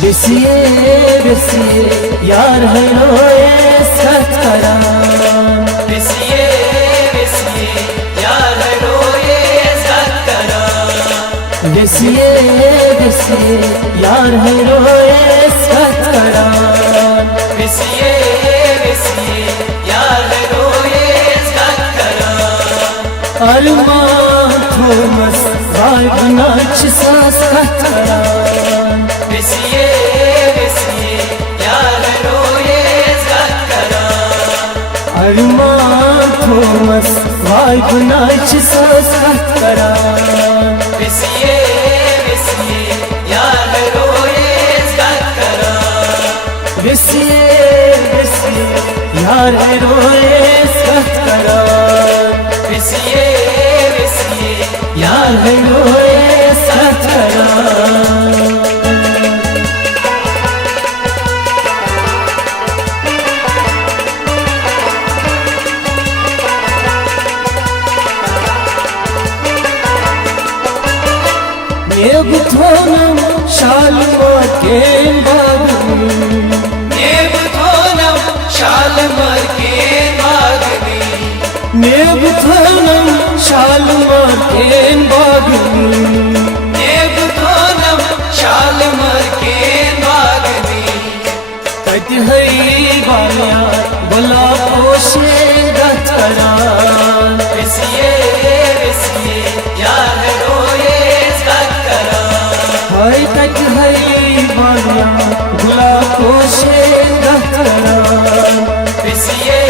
बेसिए बेसिए यार है रोए सतकरान। बेसिए बेसिए यार है रोए सतकरान। बेसिए बेसिए यार है रोए सतकरान। बेसिए बेसिए यार है रोए सतकरान। अरमान थोमस भाई बनाच सतकरान। बेसिए बेसिए यार है रोए सतकरान। अरमान थोमस भाई बनाच सतकरान। बेसिए बेसिए यार है रोए सतकरान। बेसिए बेसिए यार है रोए सतकरान। बेसिए बेसिए यार है रोए सतकरान। नेब थोनम शालमार के बागनी। नेब थोनम शालमार के बागनी। नेब थोनम शालमार के बागनी। नेब थोनम शालमार के बागनी। कत है बालिया बला पोशे गतरान। बेसिए बेसिए यार है रोए सतकरान। हाय कत है बालिया बला पोशे गतरान। बेसिए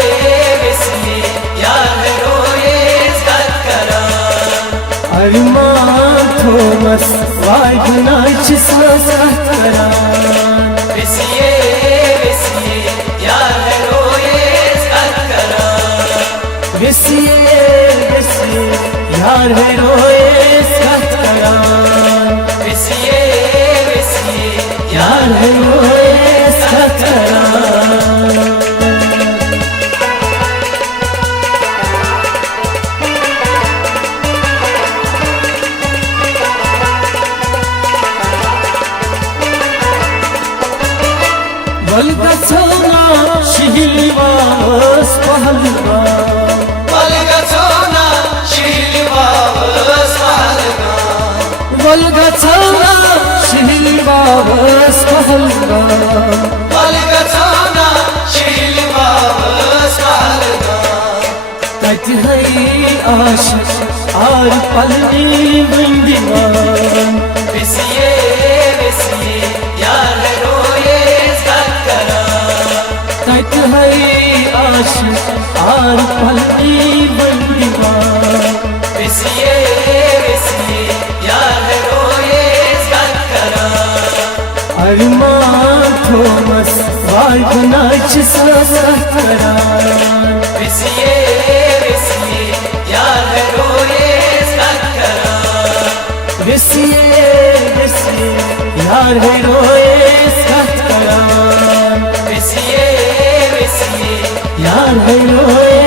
बेसिए यार है रोए सतकरान। अरमान थोमस वाई बनाच सतकरान। बेसिए बेसिए यार है रोए सतकरान। बेसिए बेसिए यार है रोए सतकरान। बेसिए बेसिए यार है रोए सतकरान। बलगछोना शिहलवास पहलवान। बलगछोना शिहलवास पहलवान। बलगछोना शिहलवास पहलवान। बलगछोना शिहलवास पहलवान। कत है आशिक आर पलनी बंदीवान। बेसिए बेसिए यार है रोए सतकरान। कत है आशिक आर पलनी बंदीवान। बेसिए बेसिए यार है रोए सतकरान। अरमान थोमस भाई बनाच सतकरान। बेसिए बेसिए यार है रोए सतकरान। बेसिए बेसिए यार है रोए सतकरान। बेसिए बेसिए यार है रोए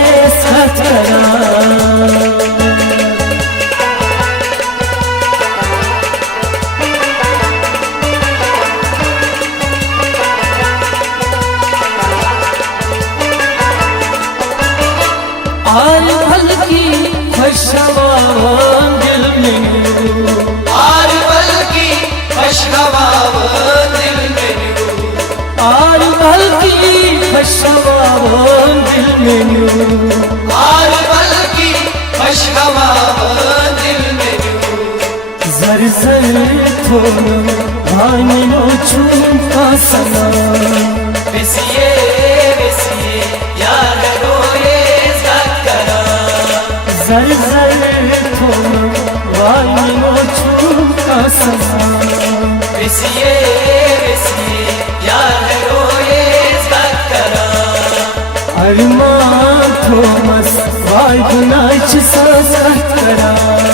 सतकरान। आर भल की खुशवान दिल में। आर बल की खुशहवान दिल में न्यू। आर भल की खुशवान दिल में। आर बल की खुशहवान दिल में न्यू। जर जर थोनो भानो छूटा सलाम। बेसिए बेसिए यार है रोए सतकरान। जर जर थोनो भानो छूटा सलाम। बेसिए बेसिए यार है रोए सतकरान। अरमान थोमस भाई बनाच सतकरान।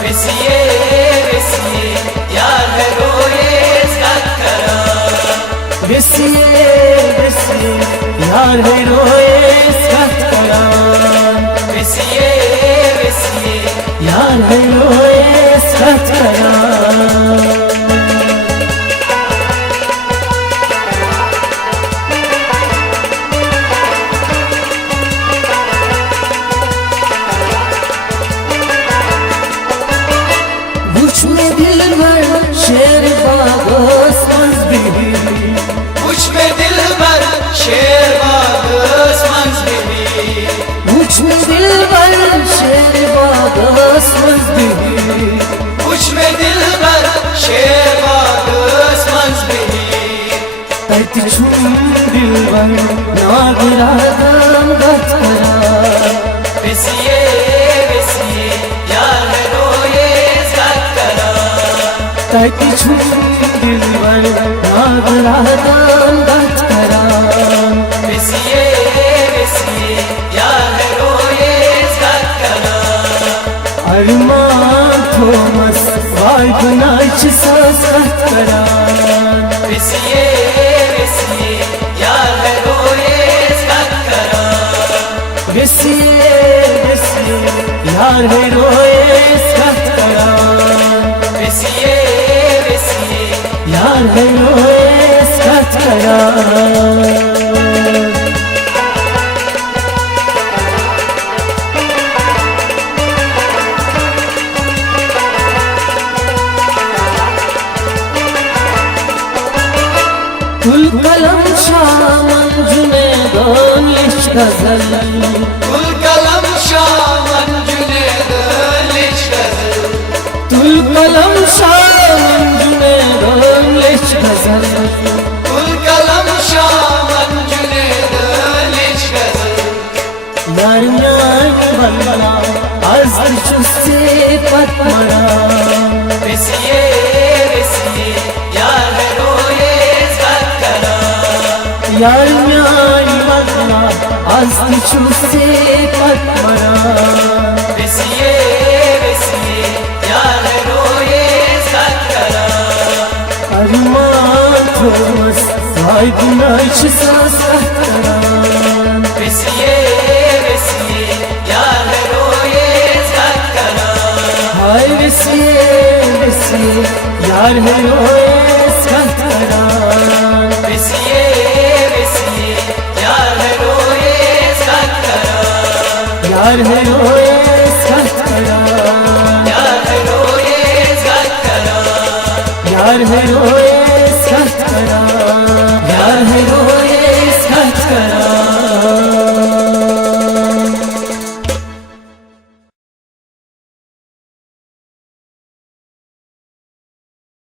बेसिए बेसिए यार है रोए सतकरान। बेसिए बेसिए यार है रोए सतकरान। बेसिए बेसिए यार है रोए सतकरान। पर नागरादान गत करान Vesiye vesiye yar है रोए इसका करा Arman Thomas Vay Pınaç Saz gत करान Vesiye vesiye yar है रोए इसका करा Vesiye vesiye Yar hai roye iskat karan Vesiye vesiye Yar hai roye iskat karan Gül kalem şaman cünedan leş gazel Gul kalam şaman cüneyd leş gazel Gül kalem şaman cünedan leş gazel Gul kalam şaman cüneyd leş gazel Yar yar balla az çüste patmara Vesiye vesiye yar है रोए इसका करा Yar yar balla az çüste patmara Vesiye vesiye yar है रोए इसका करा Arman Thomas Vay Pınaç Saz gत करान Vesiye vesiye yar है रोए इसका करा Hay vesiye vesiye Yar hai roye iskat karan Vesiye vesiye yar है रोए इसका करा Yar hai roye iskat karan yar है रोए इसका करा Yar hai roye